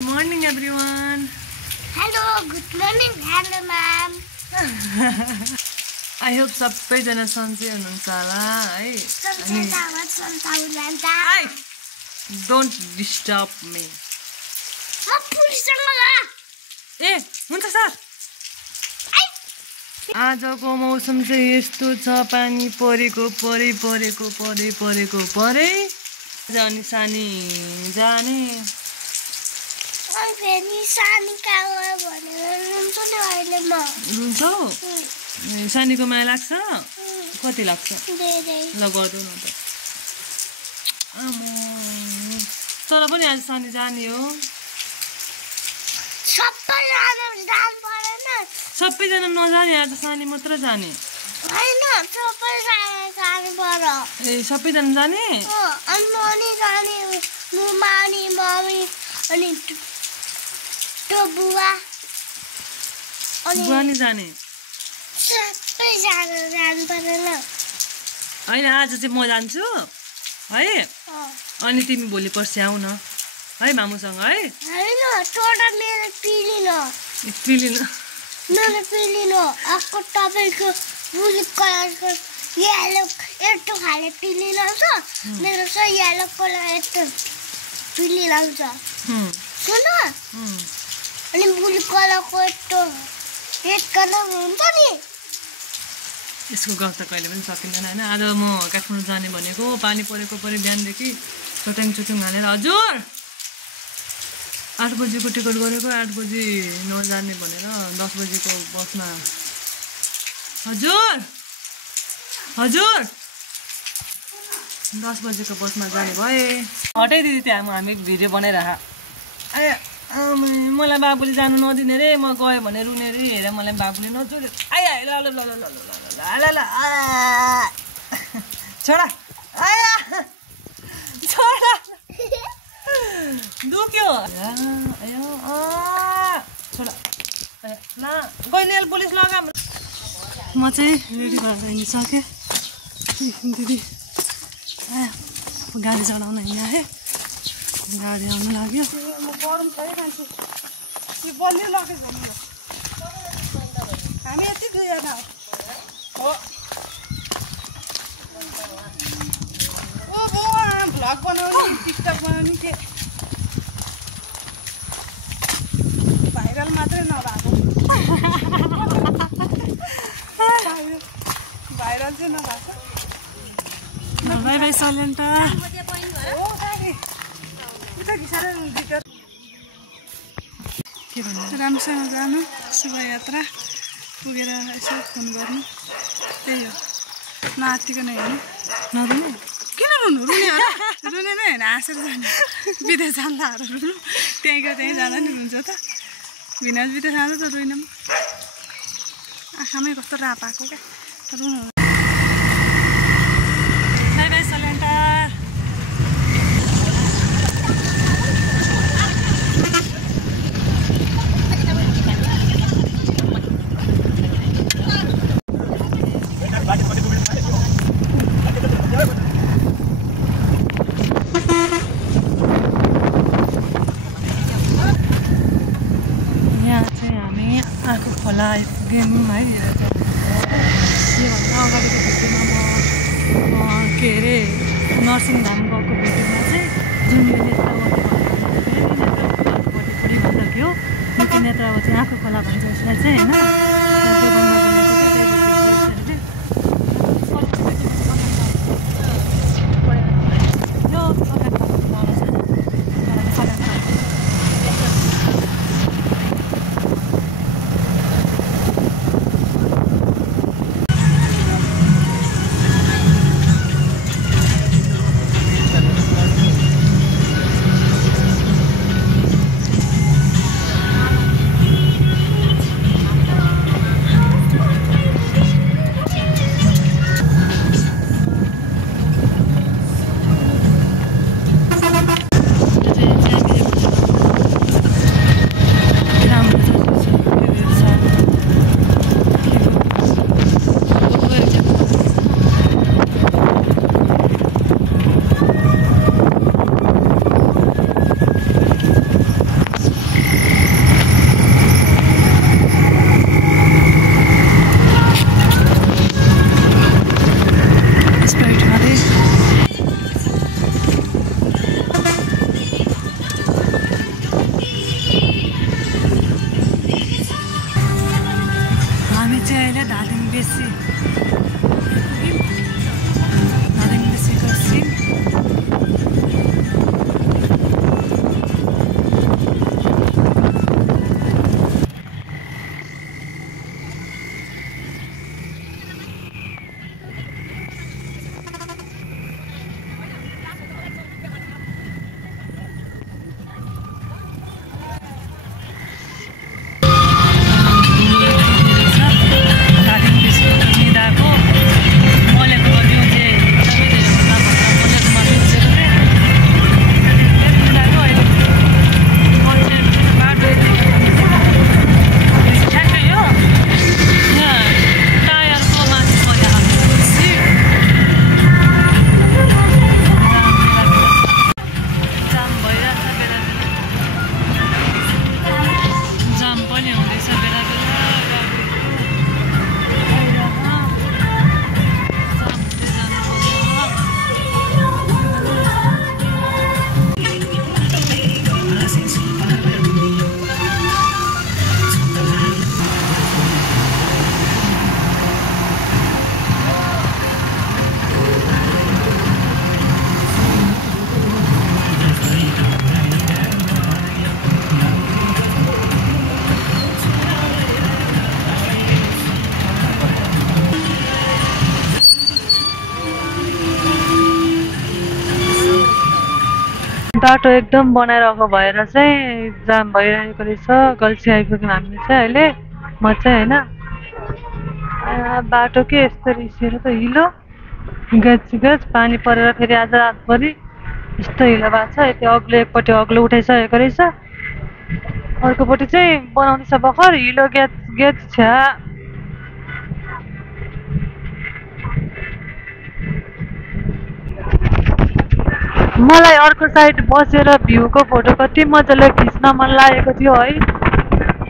Good morning, everyone. Hello, good morning. Hello, ma'am. I hope सबैजना सन्चै हुनुहुन्छ होला है Hi. Don't disturb me. ए हुन्छ सर आजको मौसम चाहिँ यस्तो छ पानी परेको परे अनि सानी जाने रुन्छौ सानीको माया लाग्छ कति लाग्छ ल गर्दौ न त तर पनि आज सानी जाने हो सबैजना नजाने आज सानी मात्र जाने ए सबैजना जाने बुवा नि जाने होइन आज चाहिँ म जान्छु है अनि तिमी भोलि पर्सि आऊ न है मामुसँग है पिलिनु अर्को तपाईँको ब्लू कलरको येलो यस्तो खाले पिली लाउँछ मेरो चाहिँ येलो कलर यस्तो पिली लाउँछ सुन अनि ब्लू कलरको यस्तो रेड कलर हुन्छ नि यसको गफ त कहिले पनि सकिँदैन होइन आज म काठमाडौँ जाने भनेको पानी परेको बिहानदेखि चुट्याङ हालेर हजुर 8 बजीको टिकट गरेको 8 बजी नजाने भनेर 10 बजीको बसमा हजुर 10 बजीको बसमा जाने भए हटाइ दिदी त्यहाँ हामी भिडियो बनाइराख मलाई बाबुले जानु नदिने रे म गयो भने रुने रे हेरे मलाई बाबुले नजोड्यो आया ल छोडा आया छोडा दुख्यो छोडा ल गइनेल पुलिस लगा म चाहिँ रेडी भएर हिँडिसकेँ दिदी गाडी चलाउन हिँड्यो है गाडी आउनु लाग्यो हामी यति भ्लग बनाउने टिकटक बनाउने के भाइरल मात्रै नभएको भाइरल चाहिँ नभएको बाई बाई सलेन्टा के भन्नु राम्रोसँग जानु शोभायात्रा पुगेर यसो फोन गर्नु त्यही हो नआत्तिकन हेर्नु नरुनु किन रुनु रुने नै होइन हाँसेर जाने विदेश जान्दाहरू रुनु त्यहीँको त्यहीँ जाँदा नि रुन्छ त विनाश विदेश जाँदा त रुइनँ आँखामै कस्तो राप आएको क्या रुनु बाई बाई सलेन्टा आइपुग्यौँ है योभन्दा अगाडिको भिडियोमा म के अरे नर्सिङ धाम गएको भिडियोमा चाहिँ जुन यो नेत्रावती भन्दा थियो त्यो नेत्रावती आँखा खोला भन्छ यसलाई चाहिँ होइन बाटो एकदम बनाइरहेको भएर चाहिँ जाम भइरहेको रहेछ। गल्छी आइपुग्यौँ हामी चाहिँ अहिले। म चाहिँ होइन बाटो के यस्तो रिसेर त हिलो गज पानी परेर फेरि आज रातभरि यस्तो हिलो भएको छ। यति अग्लो एकपट्टि अग्लो उठाइसकेको रहेछ, अर्कोपट्टि चाहिँ बनाउँदैछ भर्खर हिलो गेज छ्या। मलाई अर्को साइड बसेर भ्यूको फोटो कति मजाले खिच्न मन लागेको थियो है,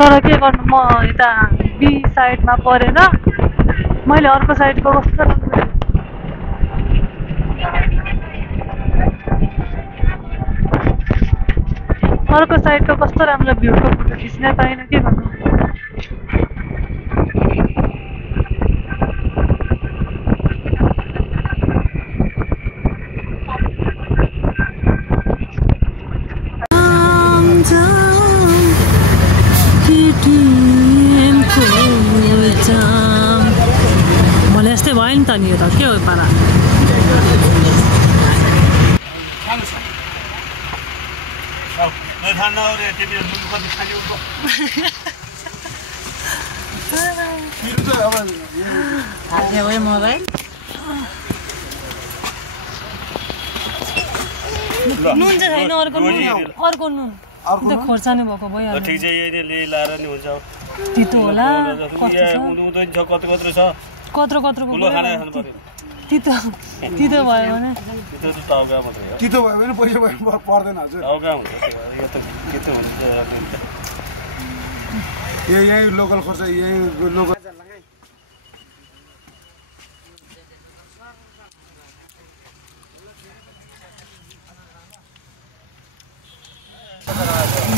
तर के गर्नु म यता बी साइडमा परेर मैले अर्को साइडको कस्तो राम्रो भ्यूको फोटो खिच्न पाइनँ। के गर्नु मलाई यस्तै भयो नि त नि यो त के हो पारा। नुन चाहिँ छैन, अर्को नुन खोर्सानी भएको भइहाल्यो। ठिक छ, यही ले लाएर नि हुन्छ। तितो होला कत्रो छ, कत्रो खाना खानु पर्यो। तितो भयो भने तितो भयो भने पैसा पर्दैन हजुर। यही लोकल खर्च, यही लोकल।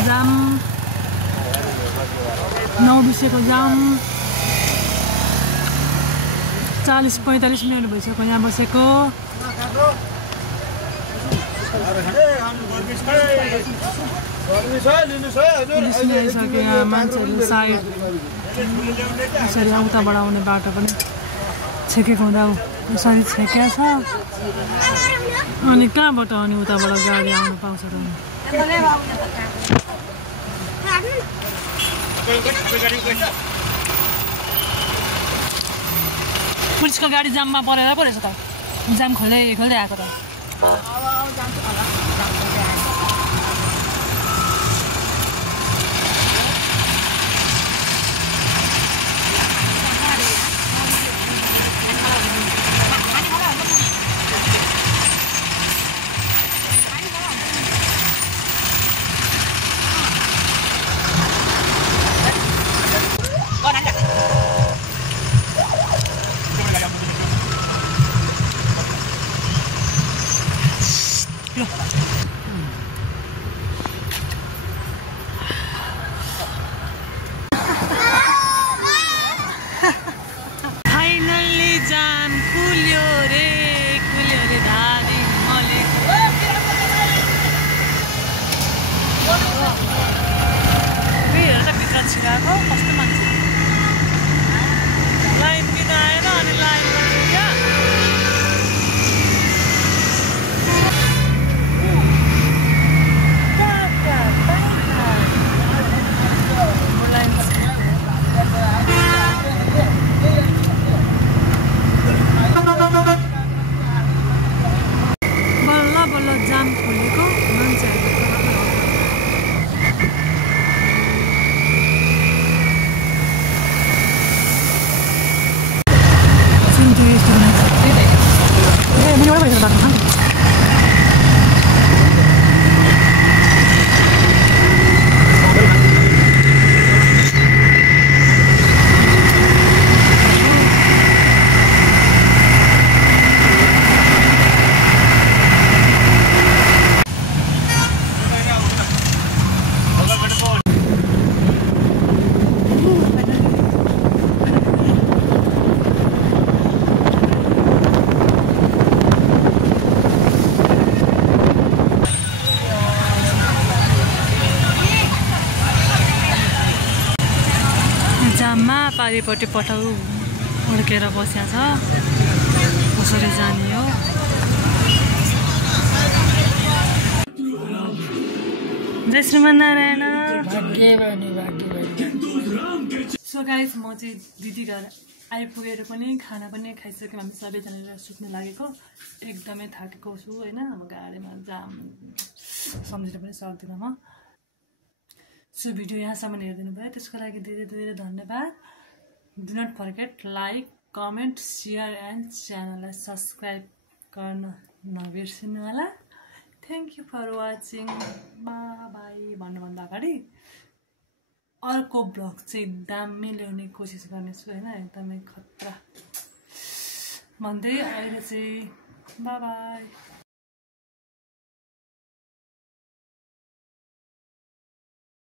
जाम 9:20को जाम 40-45 मिनट भइसक्यो यहाँ बसेको। पुलिसले आइसक्यो यहाँ, मान्छेहरू साइड यसरी उताबाट आउने बाटो पनि छेकेको हुँदा यसरी छेक्या छ। अनि कहाँबाट अनि उताबाट गाडी आउनु पाउँछ त? पुलिसको गाडी जाममा परेर पो रहेछ त, जाम खोल्दै आएको त। फाइनल्ली जाम खुल्यो रे धारी मले। हेर त भित्र छिराएको कस्तो मान्छे, लाइन किन आएन अनि लाइन क्या बल्ल जाम खोलेको मान्छेहरू। जाममा पारिपट्टि पटाउ उड्केर बस्या छ, कसरी जाने हो। जय श्रीमन्नारायण। भाग्यवानी। सो गाइस म चाहिँ दिदी घर आइपुगेर पनि खाना पनि खाइसक्यौँ हामी सबैजनाले सुत्न लागेको एकदमै थाकेको छु होइन अब गाडीमा जाम सम्झिन पनि सक्दिनँ म सो भिडियो यहाँसम्म हेरिदिनु भयो त्यसको लागि धेरै धेरै धन्यवाद do not forget like comment share and च्यानललाई सब्सक्राइब गर्न नबिर्सिनु होला thank you for watching bye भन्नुभन्दा अगाडि अर्को ब्लग चाहिँ दामी ल्याउने कोसिस गर्नेछु होइन एकदमै खतरा भन्दै अहिले चाहिँ बाई